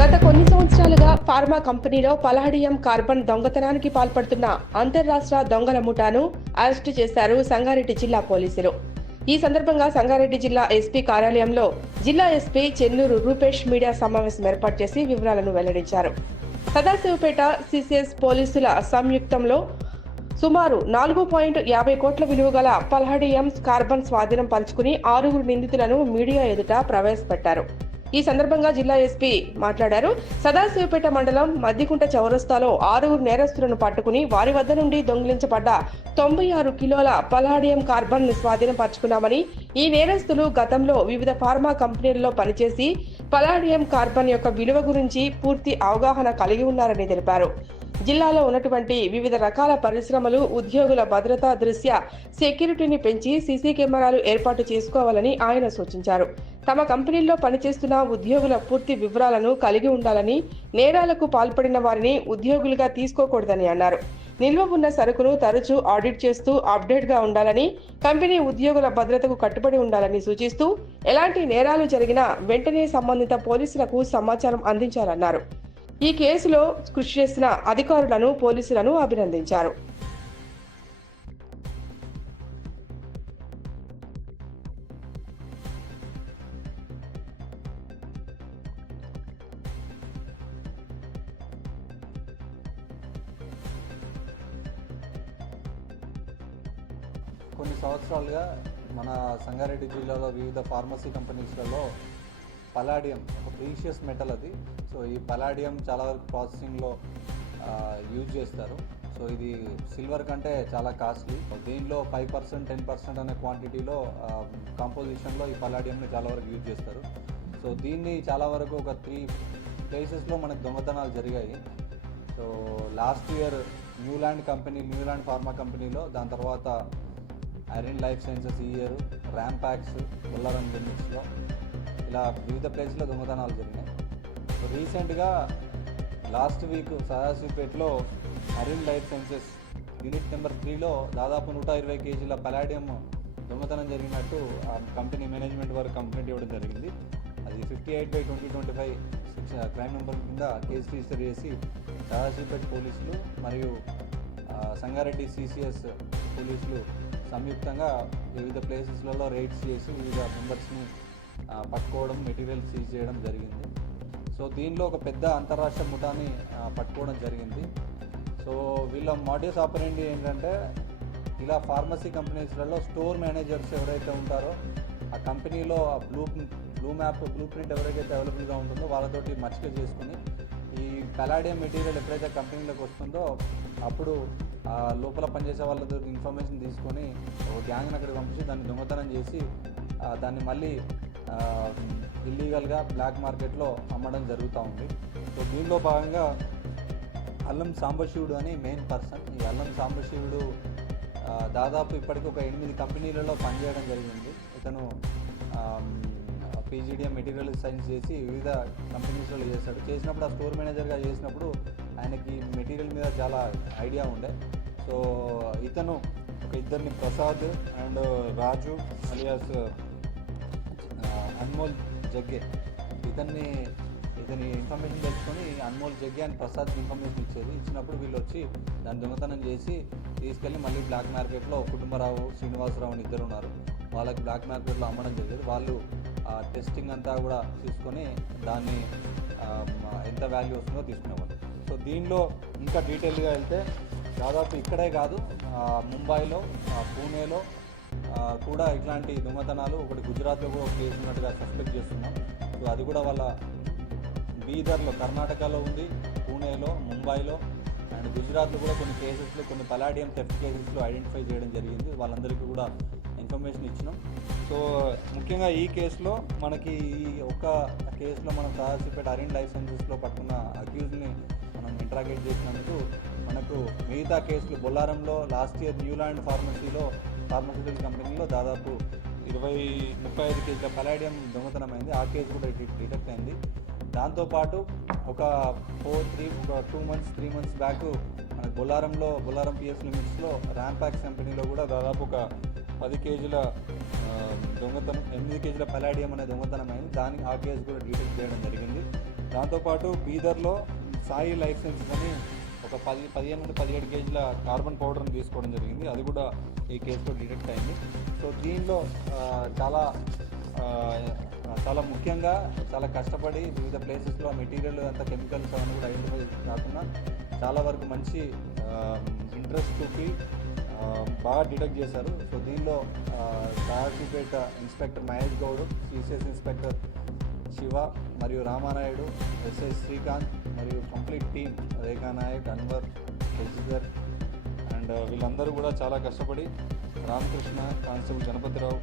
గత కొన్ని సంవత్సరాలుగా ఫార్మా కంపెనీలో పలహడియం కార్బన్ దొంగతనానికి పాల్పడుతున్న అంతర్రాష్ట్ర దొంగల ముఠాను అరెస్టు చేశారు సంగారెడ్డి జిల్లా పోలీసులు. ఈ సందర్భంగా సంగారెడ్డి జిల్లా ఎస్పీ కార్యాలయంలో జిల్లా ఎస్పీ చెన్నూరు రూపేష్ మీడియా సమావేశం ఏర్పాటు చేసి వివరాలను వెల్లడించారు. సదాశివపేట సిసిఎస్ పోలీసుల సంయుక్తంలో సుమారు నాలుగు పాయింట్ యాభై కోట్ల విలువ గల పల్హడియం కార్బన్ స్వాధీనం పంచుకుని ఆరుగురు నిందితులను మీడియా ఎదుట ప్రవేశపెట్టారు. ఈ సందర్భంగా జిల్లా ఎస్పీ మాట్లాడారు. సదాశివపేట మండలం మద్దికుంట చౌరస్తాలో ఆరుగురు నేరస్తులను పట్టుకుని వారి వద్ద నుండి దొంగిలించబడ్డ తొంభై ఆరు కిలోల పలాడియం కార్బన్ స్వాధీనపరుచుకున్నామని స్వాధీనం పరుచుకున్నామని ఈ నేరస్తులు గతంలో వివిధ ఫార్మా కంపెనీలలో పనిచేసి పలాడియం కార్బన్ యొక్క విలువ గురించి పూర్తి అవగాహన కలిగి ఉన్నారని తెలిపారు. జిల్లాలో ఉన్నటువంటి వివిధ రకాల పరిశ్రమలు ఉద్యోగుల భద్రతా దృష్ట్యా సెక్యూరిటీని పెంచి సీసీ కెమెరాలు ఏర్పాటు చేసుకోవాలని ఆయన సూచించారు. తమ కంపెనీల్లో పనిచేస్తున్న ఉద్యోగుల పూర్తి వివరాలను కలిగి ఉండాలని నేరాలకు పాల్పడిన వారిని ఉద్యోగులుగా తీసుకోకూడదని అన్నారు. నిల్వ ఉన్న సరుకును తరచూ ఆడిట్ చేస్తూ అప్డేట్గా ఉండాలని కంపెనీ ఉద్యోగుల భద్రతకు కట్టుబడి ఉండాలని సూచిస్తూ ఎలాంటి నేరాలు జరిగినా వెంటనే సంబంధిత పోలీసులకు సమాచారం అందించాలన్నారు. ఈ కేసులో కృషి చేసిన అధికారులను పోలీసులను అభినందించారు. కొన్ని సంవత్సరాలుగా మన సంగారెడ్డి జిల్లాలో వివిధ ఫార్మసీ కంపెనీస్లలో పలాడియం ఒక ప్రీషియస్ మెటల్ అది. సో ఈ పలాడియం చాలా వరకు ప్రాసెసింగ్లో యూజ్ చేస్తారు. సో ఇది సిల్వర్ కంటే చాలా కాస్ట్లీ. దీనిలో ఫైవ్ పర్సెంట్ టెన్ పర్సెంట్ అనే క్వాంటిటీలో కాంపోజిషన్లో ఈ పలాడియంని చాలా వరకు యూజ్ చేస్తారు. సో దీన్ని చాలా వరకు ఒక త్రీ ప్లేసెస్లో మనకు దొంగతనాలు జరిగాయి. So last year Newland company Newland pharma కంపెనీలో దాని తర్వాత ఐరన్ లైఫ్ సైన్సెస్ ఈ ఇయర్ ర్యాంపాక్స్ బొల్లారం లిమిట్స్లో ఇలా వివిధ ప్లేస్లో దొంగతనాలు జరిగినాయి. సో రీసెంట్గా last week సదాశివపేటలో Arin Life Sciences unit number త్రీలో దాదాపు నూట ఇరవై కేజీల పలాడియం దొంగతనం జరిగినట్టు ఆ కంపెనీ మేనేజ్మెంట్ వారు కంప్లైంట్ ఇవ్వడం జరిగింది. అది fifty eight by twenty twenty five crime number కింద కేసు రిజిస్టర్ చేసి సదాశివపేట పోలీసులు మరియు సంగారెడ్డి సిసిఎస్ పోలీసులు సంయుక్తంగా వివిధ ప్లేసెస్లలో రైడ్స్ చేసి వివిధ మెంబర్స్ని పట్టుకోవడం మెటీరియల్ సీజ్ చేయడం జరిగింది. సో దీనిలో ఒక పెద్ద అంతరాష్ట్ర ముఠాని పట్టుకోవడం జరిగింది. సో వీళ్ళ మాడ్యూస్ ఆపరేండి ఏంటంటే ఇలా ఫార్మసీ కంపెనీస్లలో స్టోర్ మేనేజర్స్ ఎవరైతే ఉంటారో ఆ కంపెనీలో ఆ blue blue map blueprint ఎవరికైతే అవైలబుల్గా ఉంటుందో వాళ్ళతోటి మచ్చిక చేసుకుని కలాడియం మెటీరియల్ ఎప్పుడైతే కంపెనీలోకి వస్తుందో అప్పుడు లోపల పనిచేసే వాళ్ళ దగ్గర ఇన్ఫర్మేషన్ తీసుకొని ఒక గ్యాంగ్ని అక్కడికి పంపించి దాన్ని దొంగతనం చేసి దాన్ని మళ్ళీ ఇల్లీగల్గా బ్లాక్ మార్కెట్లో అమ్మడం జరుగుతూ ఉంది. సో దీనిలో భాగంగా అల్లం సాంబశివుడు అని మెయిన్ పర్సన్ ఈ అల్లం సాంబశివుడు దాదాపు ఇప్పటికి ఒక ఎనిమిది కంపెనీలలో పనిచేయడం జరిగింది. ఇతను పీజీడిఎం మెటీరియల్ సైన్స్ చేసి వివిధ కంపెనీస్లో చేశాడు చేసినప్పుడు ఆ స్టోర్ మేనేజర్గా చేసినప్పుడు ఆయనకి మెటీరియల్ మీద చాలా ఐడియా ఉండే. సో ఇతను ఒక ఇద్దరిని ప్రసాద్ అండ్ రాజు అలియాస్ అన్మోల్ జగ్గే. ఇతన్ని ఇతని ఇన్ఫర్మేషన్ తెలుసుకొని అన్మోల్ జగ్గే అని ప్రసాద్కి ఇన్ఫర్మేషన్ ఇచ్చేది. ఇచ్చినప్పుడు వీళ్ళు వచ్చి దాన్ని దొంగతనం చేసి తీసుకెళ్ళి మళ్ళీ బ్లాక్ మార్కెట్లో కుటుంబరావు శ్రీనివాసరావు అని ఇద్దరు ఉన్నారు. వాళ్ళకి బ్లాక్ మార్కెట్లో అమ్మడం జరిగేది. వాళ్ళు టెస్టింగ్ అంతా కూడా తీసుకొని దాన్ని ఎంత వాల్యూ వస్తుందో తీసుకునేవాళ్ళు. సో దీనిలో ఇంకా డీటెయిల్గా వెళ్తే దాదాపు ఇక్కడే కాదు ముంబైలో పూణేలో కూడా ఇట్లాంటి దొంగతనాలు ఒకటి గుజరాత్లో కూడా ఒక కేసు ఉన్నట్టుగా సస్పెక్ట్ చేస్తున్నాం. సో అది కూడా వాళ్ళ బీదర్లో కర్ణాటకలో ఉంది పూణేలో ముంబైలో అండ్ గుజరాత్లో కూడా కొన్ని కేసెస్లో కొన్ని పలాడియం థెఫ్ట్ కేసెస్లో ఐడెంటిఫై చేయడం జరిగింది. వాళ్ళందరికీ కూడా ఇన్ఫర్మేషన్ ఇచ్చినాం. సో ముఖ్యంగా ఈ కేసులో మనకి ఈ ఒక్క కేసులో మనం సదాశివపేట లైఫ్ లైసెన్సెస్లో పట్టుకున్న అక్యూజ్ని మనం ఇంట్రాగేట్ చేసినందుకు మనకు మిగతా కేసులు బొల్లారంలో లాస్ట్ ఇయర్ న్యూలాండ్ ఫార్మసీలో ఫార్మసిటికల్ కంపెనీలో దాదాపు ఇరవై ముప్పై ఐదు కేజీల పలాడియం దొంగతనం ఆ కేసు కూడా డిటెక్ట్ అయింది. దాంతోపాటు ఒక four three two months three months back మనకు బొల్లారంలో బొల్లారం పిఎస్ లిమిట్స్లో ర్యాంపాక్స్ కంపెనీలో కూడా దాదాపు ఒక పది కేజీల దొంగతనం ఎనిమిది కేజీల పలాడియం అనే దొంగతనం అయింది. దానికి ఆ కేసు కూడా డిటెక్ట్ చేయడం జరిగింది. దాంతోపాటు బీదర్లో సాయి లైసెన్స్ అని ఒక పది పదిహేను నుండి పదిహేడు కేజీల కార్బన్ పౌడర్ని తీసుకోవడం జరిగింది. అది కూడా ఈ కేసులో డిటెక్ట్ అయింది. సో దీనిలో చాలా చాలా ముఖ్యంగా చాలా కష్టపడి వివిధ ప్లేసెస్లో ఆ మెటీరియల్ అంత కెమికల్స్ అవన్నీ కూడా ఐడెంటిఫై కాకుండా చాలా వరకు మంచి ఇంట్రెస్ట్ చూపి బాగా డిటెక్ట్ చేశారు. సో దీనిలో సాయాసిపేట inspector Mahesh Goud CCS inspector Shiva మరియు రామానాయుడు ఎస్ఐ శ్రీకాంత్ మరియు complete team Rekha Nayak Anwar Shashidhar and వీళ్ళందరూ కూడా చాలా కష్టపడి రామకృష్ణ కానిస్టేబుల్ గణపతిరావు